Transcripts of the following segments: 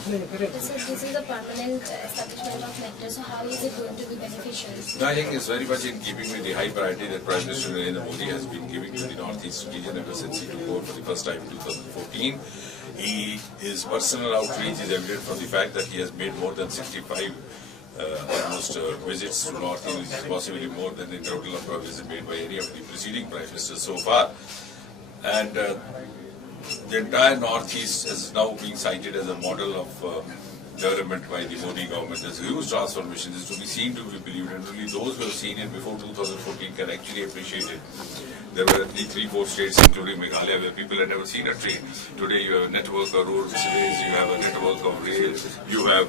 This is a permanent establishment of Nectar, so how is it going to be beneficial? I think it's very much in keeping with the high priority that Prime Minister Narendra Modi has been giving to the Northeast region ever since he took over for the first time in 2014. His personal outreach is evident from the fact that he has made more than 65 visits to Northeast, which is possibly more than the total number of visits made by any of the preceding Prime Ministers so far. And the entire Northeast is now being cited as a model of development by the Modi government. There's a huge transformation. This is to be seen, to be believed, and only those who have seen it before 2014 can actually appreciate it. There were at least 3-4 states, including Meghalaya, where people had never seen a train. Today you have a network of roads, you have a network of rail, you have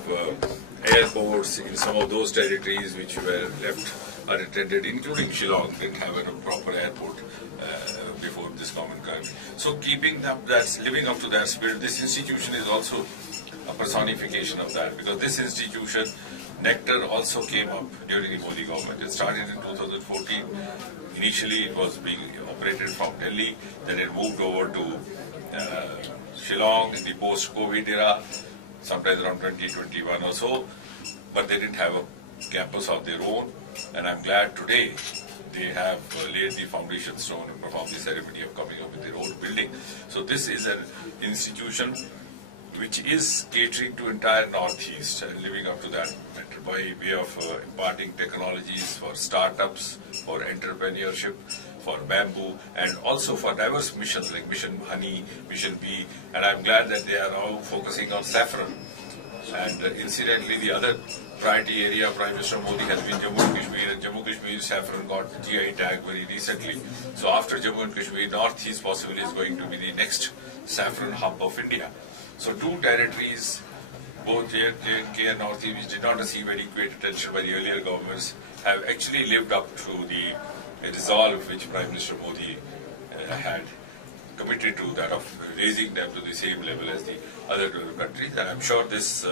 airports in some of those territories which were left unattended, including Shillong, didn't have a proper airport before this common crime. So keeping living up to that spirit, this institution is also a personification of that, because this institution, Nectar, also came up during the Modi government. It started in 2014. Initially it was being operated from Delhi, then it moved over to Shillong in the post-COVID era, sometimes around 2021 or so, but they didn't have a campus of their own, and I'm glad today they have laid the foundation stone and performed the ceremony of coming up with their own building. So this is an institution which is catering to entire Northeast and living up to that by way of imparting technologies for startups, for entrepreneurship, for bamboo, and also for diverse missions like Mission Honey, Mission Bee, and I'm glad that they are now focusing on saffron. And incidentally, the other priority area of Prime Minister Modi has been Jammu and Kashmir, and Jammu and Kashmir saffron got GI tag very recently. So after Jammu and Kashmir, Northeast possibly is going to be the next saffron hub of India. So two territories, both J&K and Northeast, which did not receive adequate attention by the earlier governments, have actually lived up to the resolve which Prime Minister Modi had committed to, that of raising them to the same level as the other developed countries. And I'm sure this,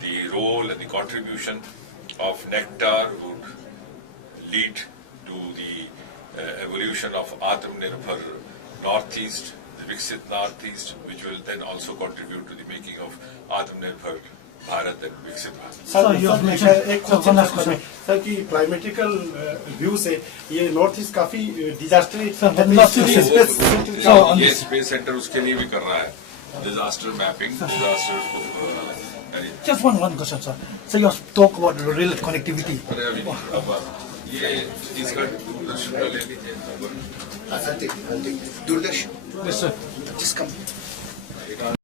the role and the contribution of Nectar would lead to the evolution of Atmanirbhar Northeast, the Viksit Northeast, which will then also contribute to the making of Atmanirbhar Bharat and Viksit Bharat. Sir की climatical view से ये north east काफी disaster ये space centre उसके लिए भी कर रहा है, disaster mapping, disaster Just one question, sir. So you talk about rail connectivity. ये इसका दूरदर्शन का ले लीजिए. Durdarshan. Yes, sir. Just come.